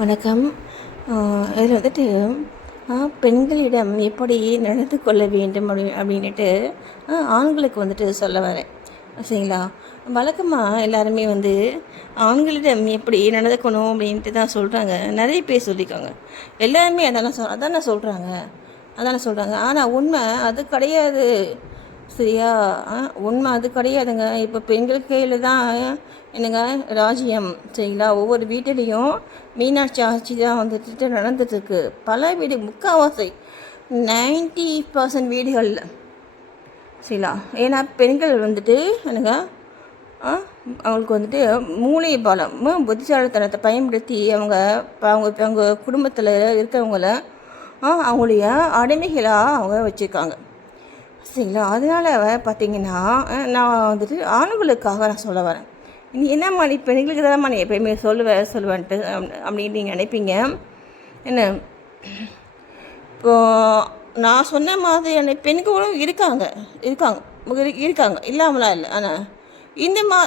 வணக்கம். இதில் வந்துட்டு பெண்களிடம் எப்படி நடந்து கொள்ள வேண்டும் அப்படின்ட்டு ஆண்களுக்கு வந்துட்டு சொல்ல வரேன். சரிங்களா? வழக்கமாக எல்லாருமே வந்து ஆண்களிடம் எப்படி நடந்துக்கணும் அப்படின்ட்டு தான் சொல்கிறாங்க. நிறைய பேர் சொல்லியிருக்காங்க. எல்லாருமே அதானே சொல்கிறாங்க. ஆனால் உண்மை அது கிடையாது. சரியா? உண்மை அது கிடையாதுங்க. இப்போ பெண்கள் கையில் தான் என்னங்க ராஜ்யம். சரிங்களா? ஒவ்வொரு வீட்டிலையும் மீனாட்சி ஆட்சி தான் வந்துட்டு நடந்துட்டுருக்கு. பல வீடு, முக்கால்வாசி 90% வீடுகளில். சரிங்களா? ஏன்னா பெண்கள் வந்துட்டு என்னங்க அவங்களுக்கு வந்துட்டு மூளை பலம், புத்திசாலித்தனத்தை பயன்படுத்தி அவங்க அவங்க அவங்க குடும்பத்தில் இருக்கிறவங்கள அவங்களுடைய அடிமைகளாக அவங்க வச்சுருக்காங்க. சரிங்களா? அதனால் பார்த்தீங்கன்னா நான் வந்துட்டு ஆண்களுக்காக நான் சொல்ல வரேன். நீ என்னம்மா நீ பெண்களுக்கு தான்மா நீ எப்போயுமே சொல்லுவேன்ட்டு அப்படின்னு நீங்கள் நினைப்பீங்க. என்ன, இப்போது நான் சொன்ன மாதிரியான பெண்களும் இருக்காங்க இல்லாமலாம் இல்லை. ஆனால்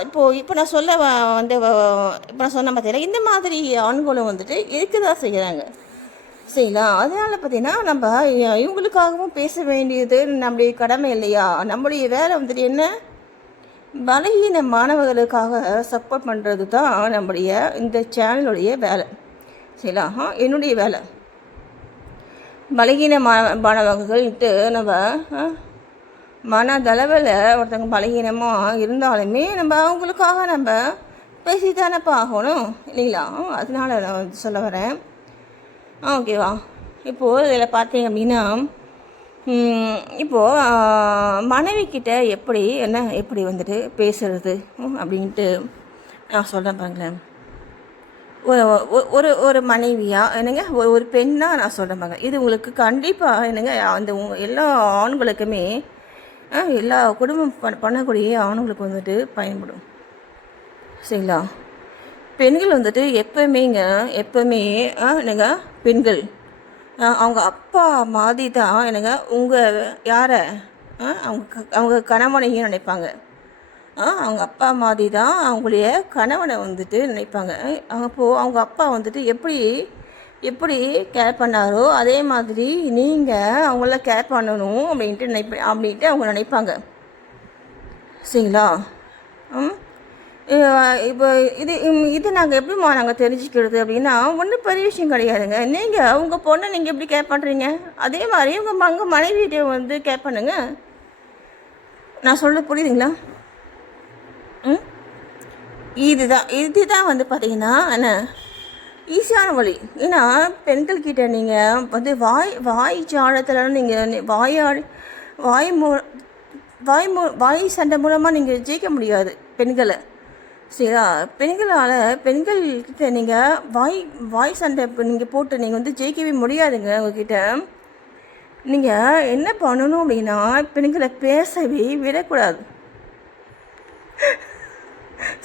இப்போ நான் சொல்ல வந்து இப்போ நான் சொன்ன பார்த்தீங்கன்னா இந்த மாதிரி ஆண்களும் வந்துட்டு இருக்கதான் செய்கிறாங்க. சரிங்களா? அதனால் பார்த்தீங்கன்னா நம்ம இவங்களுக்காகவும் பேச வேண்டியது நம்முடைய கடமை இல்லையா? நம்முடைய வேலை வந்துட்டு என்ன, பலகீன மாணவர்களுக்காக சப்போர்ட் பண்ணுறது தான் நம்முடைய இந்த சேனலுடைய வேலை. சரிங்களா? என்னுடைய வேலை பலகீன மாணவர்கள்ட்டு நம்ம மனதளவில் ஒருத்தவங்க பலகீனமாக இருந்தாலுமே நம்ம அவங்களுக்காக நம்ம பேசித்தானப்பா ஆகணும் இல்லைங்களா? அதனால நான் சொல்ல வரேன். ஓகேவா? இப்போது இதில் பார்த்தீங்க அப்படின்னா இப்போது மனைவிக்கிட்ட எப்படி வந்துட்டு பேசுறது அப்படின்ட்டு நான் சொல்கிறேன் பாருங்களேன். ஒரு ஒரு மனைவியாக என்னங்க ஒரு பெண்ணாக நான் சொல்கிறேன் பாருங்க. இது உங்களுக்கு கண்டிப்பாக என்னங்க அந்த எல்லா ஆண்களுக்குமே எல்லா குடும்பம் பண்ணக்கூடிய ஆண்களுக்கு வந்துட்டு பயன்படும். சரிங்களா? பெண்கள் வந்துட்டு எப்போவுமே என்னங்க பெண்கள் அவங்க அப்பா மாதிரி தான் என்னங்க உங்கள் யாரை அவங்க கணவனையும் நினைப்பாங்க. அவங்க அப்பா மாதிரி தான் அவங்களுடைய கணவனை வந்துட்டு நினைப்பாங்க. அப்போது அவங்க அப்பா வந்துட்டு எப்படி கேர் பண்ணாரோ அதே மாதிரி நீங்கள் அவங்கள கேர் பண்ணணும் அப்படின்ட்டு அவங்க நினைப்பாங்க. சரிங்களா? இப்போ இது நாங்கள் எப்படிமா நாங்கள் தெரிஞ்சுக்கிறது அப்படின்னா ஒன்றும் பெரிய விஷயம் கிடையாதுங்க. நீங்கள் உங்கள் பொண்ணை நீங்கள் எப்படி கேர் பண்ணுறீங்க அதே மாதிரி உங்கள் மனைவியிட்ட வந்து கேர் பண்ணுங்க. நான் சொல்கிறது புரியுதுங்களா? இதுதான் வந்து பார்த்தீங்கன்னா என்ன ஈஸியான வழி. ஏன்னா பெண்கள்கிட்ட நீங்கள் வந்து வாய் ஜாலத்தில் நீங்கள் வாய் சண்டை மூலமாக நீங்கள் ஜெயிக்க முடியாது பெண்களை. சரியா? பெண்கள்கிட்ட நீங்கள் வாய் சண்டை நீங்கள் போட்டு நீங்கள் வந்து ஜெயிக்கவே முடியாதுங்க. உங்ககிட்ட நீங்கள் என்ன பண்ணணும் அப்படின்னா பெண்களை பேசவே விடக்கூடாது.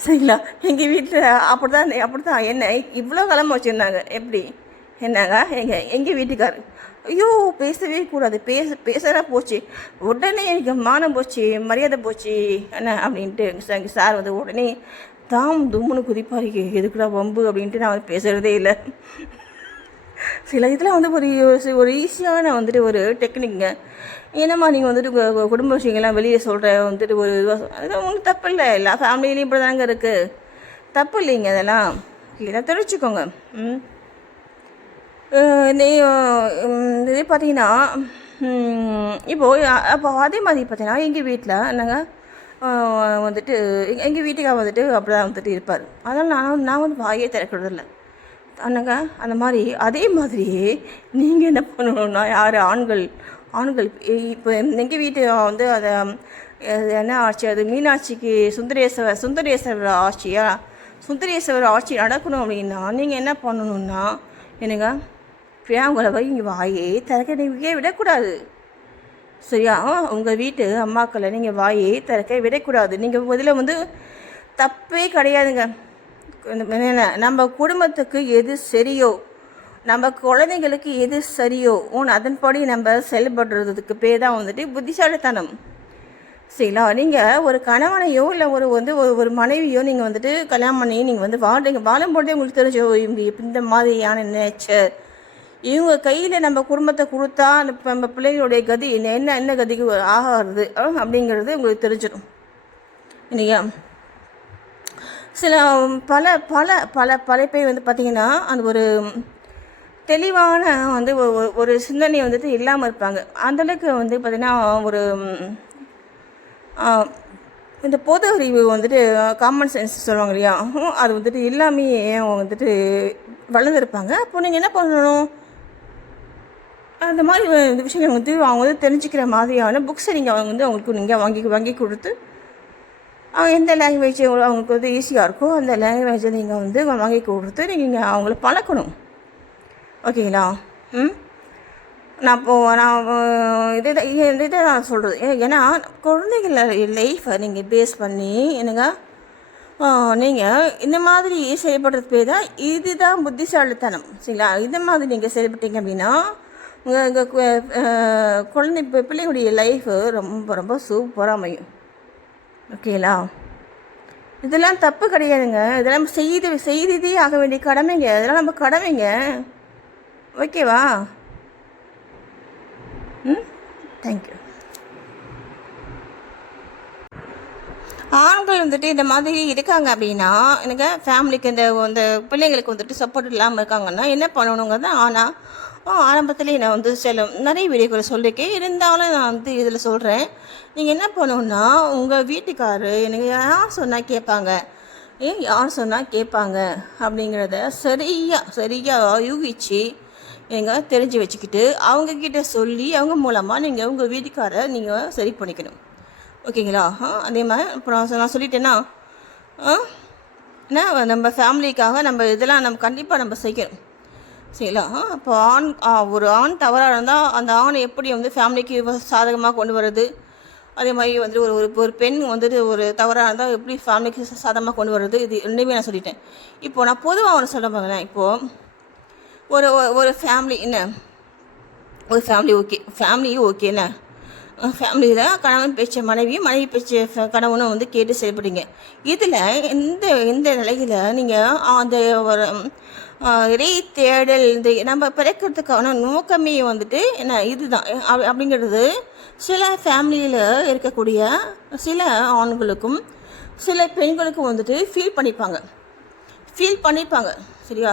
சரிங்களா? எங்கள் வீட்டில் அப்படிதான் என்ன இவ்வளோ கிளம்ப வச்சுருந்தாங்க. எப்படி என்னங்க எங்கள் வீட்டுக்காரர் ஐயோ பேசவே கூடாது, பேசுனா போச்சு, உடனே எனக்கு மானம் போச்சு, மரியாதை போச்சு என்ன அப்படின்ட்டு எங்கள் சார் வந்து உடனே தும்முன்னு குதிப்பாரு. எதுக்குடா வம்பு அப்படின்ட்டு நான் பேசுகிறதே இல்லை. சில இதெல்லாம் வந்து ஒரு ஈஸியான வந்துட்டு ஒரு டெக்னிக்ங்க. என்னம்மா நீங்கள் வந்துட்டு குடும்ப விஷயங்கள்லாம் வெளியே சொல்கிற வந்துட்டு ஒரு அதெல்லாம் ஒன்றும் தப்பு இல்லை. எல்லா ஃபேமிலியிலையும் இப்படி தாங்க இருக்குது. தப்பு இல்லைங்க அதெல்லாம். இல்லைன்னா தெரிவிச்சுக்கோங்க. இதே பார்த்தீங்கன்னா அப்போ அதே மாதிரி பார்த்தீங்கன்னா எங்கள் வீட்டில் நாங்கள் வந்துட்டு எங்கள் வீட்டுக்காக வந்துட்டு அப்படி தான் வந்துட்டு இருப்பார். அதனால் நான் வந்து வாயே திறக்கிறதில்ல. அண்ணங்க அந்த மாதிரி அதே மாதிரியே நீங்கள் என்ன பண்ணணும்னா ஆண்கள் இப்போ எங்கள் வீட்டு வந்து அதை என்ன ஆட்சி, அது மீனாட்சிக்கு சுந்தரேஸ்வரர் ஆட்சி நடக்கணும் அப்படின்னா நீங்கள் என்ன பண்ணணுன்னா என்னங்க அவங்கள இங்கே வாயே திறக்க நீங்கள் விடக்கூடாது. சரியா? உங்கள் வீட்டு அம்மாக்களை நீங்கள் வாயே திறக்க விடக்கூடாது. நீங்கள் இதில் வந்து தப்பே கிடையாதுங்க. நம்ம குடும்பத்துக்கு எது சரியோ, நம்ம குழந்தைங்களுக்கு எது சரியோ அதன்படி நம்ம செயல்படுறதுக்கு பேர் தான் வந்துட்டு புத்திசாலித்தனம். சரிங்களா? நீங்கள் ஒரு கணவனையோ இல்லை ஒரு வந்து ஒரு ஒரு மனைவியோ நீங்கள் வந்துட்டு கல்யாணம் பண்ணி நீங்கள் வந்து வாழ்றீங்க. வாழும்போதே உங்களுக்கு தெரிஞ்சோ இவங்க இந்த மாதிரியான நேச்சர், இவங்க கையில் நம்ம குடும்பத்தை கொடுத்தா நம்ம பிள்ளைகளுடைய கதி என்ன என்ன என்ன கதிக்கு ஆகாது அப்படிங்கிறது உங்களுக்கு தெரிஞ்சிடும் இல்லையா? சில பல பல பல பல பேர் வந்து பார்த்திங்கன்னா அந்த ஒரு தெளிவான வந்து ஒரு சிந்தனை வந்துட்டு இல்லாமல் இருப்பாங்க. அந்தளவுக்கு வந்து பார்த்திங்கன்னா ஒரு இந்த பொது அறிவு வந்துட்டு காமன் சென்ஸ் சொல்லுவாங்க இல்லையா, அது வந்துட்டு எல்லாமே வந்துட்டு வளர்ந்துருப்பாங்க. அப்போ நீங்கள் என்ன பண்ணணும், அந்த மாதிரி இந்த விஷயங்கள் வந்து அவங்க வந்து தெரிஞ்சுக்கிற மாதிரியான புக்ஸை நீங்கள் அவங்களுக்கு நீங்கள் வாங்கி கொடுத்து அவங்க எந்த லாங்குவேஜ் அவங்களுக்கு வந்து ஈஸியாக இருக்கோ அந்த லாங்குவேஜை நீங்கள் வந்து வாங்கி கொடுத்து நீங்கள் அவங்கள பழக்கணும். ஓகேங்களா? நான் இதை நான் சொல்கிறது ஏன்னா குழந்தைகள லைஃப்பை நீங்கள் பேஸ் பண்ணி என்னங்க நீங்கள் இந்த மாதிரி செயல்படுறது பேர் தான் இதுதான் புத்திசாலித்தனம். சரிங்களா? இந்த மாதிரி நீங்கள் செயல்பட்டீங்க அப்படின்னா உங்கள் குழந்தை பிள்ளைங்களுடைய லைஃபு ரொம்ப ரொம்ப சூப்பராக அமையும். ஓகேங்களா? இதெல்லாம் தப்பு கிடையாதுங்க. இதெல்லாம் செய்தே ஆக வேண்டிய கடமைங்க. இதெல்லாம் நம்ம கடமைங்க. ஓகேவா? தேங்க்யூ. ஆண்கள் வந்துட்டு இந்த மாதிரி இருக்காங்க அப்படின்னா எனக்கு ஃபேமிலிக்கு இந்த பிள்ளைங்களுக்கு வந்துட்டு சப்போர்ட் இல்லாமல் இருக்காங்கன்னா என்ன பண்ணணுங்கிறது ஆனால் ஆரம்பத்துலேயே நான் வந்து நிறைய வீடியோக்களை சொல்லியிருக்கேன். இருந்தாலும் நான் வந்து இதில் சொல்கிறேன். நீங்கள் என்ன பண்ணணுன்னா உங்கள் வீட்டுக்காரரு எனக்கு யார் சொன்னால் கேட்பாங்க, யார் சொன்னால் கேட்பாங்க அப்படிங்கிறத சரியாக யூகிச்சு நீங்கள் தெரிஞ்சு வச்சுக்கிட்டு அவங்கக்கிட்ட சொல்லி அவங்க மூலமாக நீங்கள் உங்கள் வீட்டுக்காரை நீங்கள் சரி பண்ணிக்கணும். ஓகேங்களா? அதே மாதிரி இப்போ நான் சொல்லிட்டேன்னா ஏன்னா நம்ம ஃபேமிலிக்காக நம்ம இதெல்லாம் நம்ம கண்டிப்பாக நம்ம செய்யணும். சரிங்களா? இப்போ ஒரு ஆண் தவறாக இருந்தால் அந்த ஆணை எப்படி வந்து ஃபேமிலிக்கு சாதகமாக கொண்டு வர்றது, அதே மாதிரி வந்து ஒரு பெண் வந்துட்டு ஒரு தவறாக இருந்தால் எப்படி ஃபேமிலிக்கு சாதகமாக கொண்டு வர்றது, இது ரெண்டுமே நான் சொல்லிட்டேன். இப்போது நான் பொதுவாக ஒன்று சொல்ல பாருங்களேன். இப்போது ஒரு ஃபேமிலி என்ன ஒரு ஃபேமிலி ஓகே என்ன ஃபேமிலியில் கணவன் பேச்ச மனைவி பேச்ச கணவனும் வந்து கேட்டு செயல்படுங்க. இதில் இந்த நிலையில் நீங்கள் அந்த ஒரு இறை தேடல் இந்த நம்ம பிறக்கிறதுக்கான நோக்கமே வந்துட்டு என்ன இதுதான் அப்படிங்கிறது சில ஃபேமிலியில் இருக்கக்கூடிய சில ஆண்களுக்கும் சில பெண்களுக்கும் வந்துட்டு ஃபீல் பண்ணிப்பாங்க. சரியா?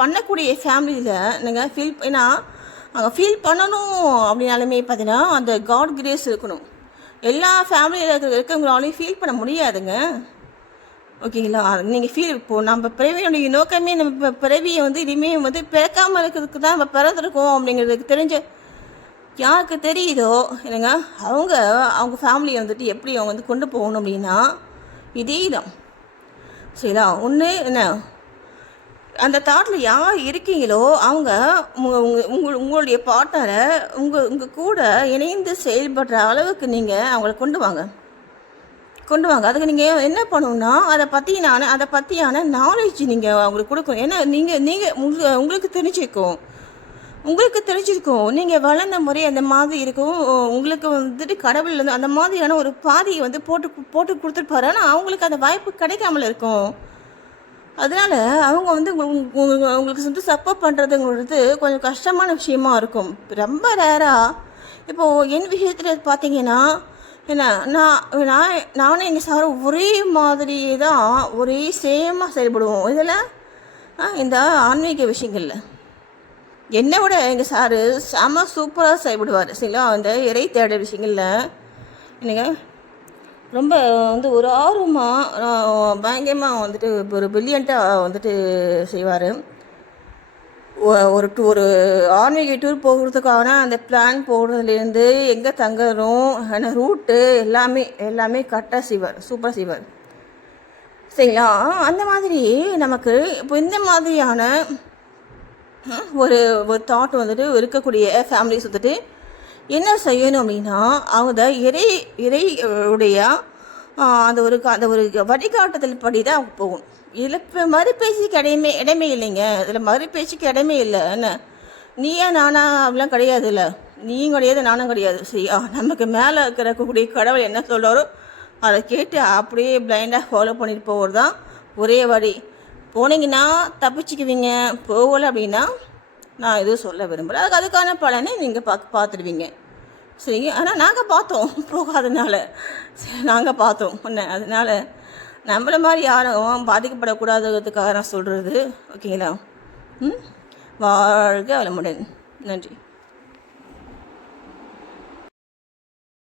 பண்ணக்கூடிய ஃபேமிலியில் நீங்கள் ஏன்னா அங்கே ஃபீல் பண்ணணும் அப்படின்னாலுமே பார்த்தீங்கன்னா அந்த காட் கிரேஸ் இருக்கணும். எல்லா ஃபேமிலியில் இருக்கவங்களாலையும் ஃபீல் பண்ண முடியாதுங்க. ஓகேங்களா? நீங்கள் இப்போது நம்ம பிறவியுடைய நோக்கமே நம்ம பிறவியை வந்து இனிமேல் வந்து பிறக்காமல் இருக்கிறதுக்கு தான் நம்ம பிறந்திருக்கோம் அப்படிங்கிறதுக்கு தெரிஞ்ச யாருக்கு தெரியுதோ என்னங்க அவங்க ஃபேமிலியை வந்துட்டு எப்படி அவங்க வந்து கொண்டு போகணும் அப்படின்னா இதே தான். சரிங்களா? ஒன்று என்ன அந்த தாட்டில் யார் இருக்கீங்களோ அவங்க உங்களுடைய பார்ட்னரை உங்கள் கூட இணைந்து செயல்படுற அளவுக்கு நீங்கள் அவங்கள கொண்டு வாங்க. அதுக்கு நீங்கள் என்ன பண்ணணும்னா அதை பற்றியான நாலேஜ் நீங்கள் அவங்களுக்கு கொடுக்கணும். ஏன்னா நீங்கள் உங்களுக்கு தெரிஞ்சிருக்கும் நீங்கள் வளர்ந்த முறை அந்த மாதிரி இருக்கும். உங்களுக்கு வந்துட்டு கடவுள் வந்து அந்த மாதிரியான ஒரு பாதையை வந்து போட்டு கொடுத்துருப்பாரு. ஆனால் அவங்களுக்கு அந்த வாய்ப்பு கிடைக்காமல் இருக்கும். அதனால் அவங்க வந்து உங்களுக்கு வந்து சப்போர்ட் பண்ணுறதுங்கிறது கொஞ்சம் கஷ்டமான விஷயமா இருக்கும். ரொம்ப ரேராக இப்போது என் விஷயத்தில் பார்த்தீங்கன்னா என்ன நானும் எங்கள் சாரும் ஒரே மாதிரி தான் ஒரே சேமாக செயல்படுவோம். இதில் இந்த ஆன்மீக விஷயங்களில் என்னை விட எங்கள் சாரு செம சூப்பராக செயல்படுவார். சரிங்களா? அந்த இறை தேடல் விஷயங்களில் என்னங்க ரொம்ப வந்து ஒரு ஆர்வமாக பயங்கரமாக வந்துட்டு ஒரு பிரில்லியண்ட்டாக வந்துட்டு செய்வார். ஒரு ஆன்மீக டூர் போகிறதுக்கான அந்த பிளான் போடுறதுலேருந்து எங்கே தங்குறோம் அந்த ரூட்டு எல்லாமே கரெக்டாக செய்வார், சூப்பராக செய்வார். சரிங்களா? அந்த மாதிரி நமக்கு இப்போ இந்த மாதிரியான ஒரு தாட் வந்துட்டு இருக்கக்கூடிய ஃபேமிலிஸ் வந்துட்டு என்ன செய்யணும் அப்படின்னா அவங்க இறையுடைய அந்த ஒரு வழிகாட்டுதல் படி தான் அவங்க போகும். இதில் இப்போ மறுபேச்சுக்கு இடமே இல்லைங்க. இதில் மறுபேச்சுக்கு இடமே இல்லை. என்ன நீயா நானா அப்படிலாம் கிடையாது. இல்லை நீயும் கிடையாது, நானும் கிடையாது. சரியா? நமக்கு மேலே இருக்கக்கூடிய கடவுள் என்ன சொல்கிறாரோ அதை கேட்டு அப்படியே பிளைண்டாக ஃபாலோ பண்ணிட்டு போகிறது தான் ஒரே வழி. போனீங்கன்னா தப்பிச்சுக்குவீங்க, போகலை அப்படின்னா நான் எதுவும் சொல்ல விரும்பலை. அதுக்கான பலனை நீங்கள் பார்த்துடுவீங்க. சரிங்க. ஆனால் நாங்கள் பார்த்தோம் போகாதனால. சரி, நாங்கள் பார்த்தோம் ஒன்று. அதனால் நம்மளை மாதிரி யாரும் பாதிக்கப்படக்கூடாதுங்கிறதுக்காக நான் சொல்கிறது. ஓகேங்களா? வாழ்க வளமுடன். நன்றி.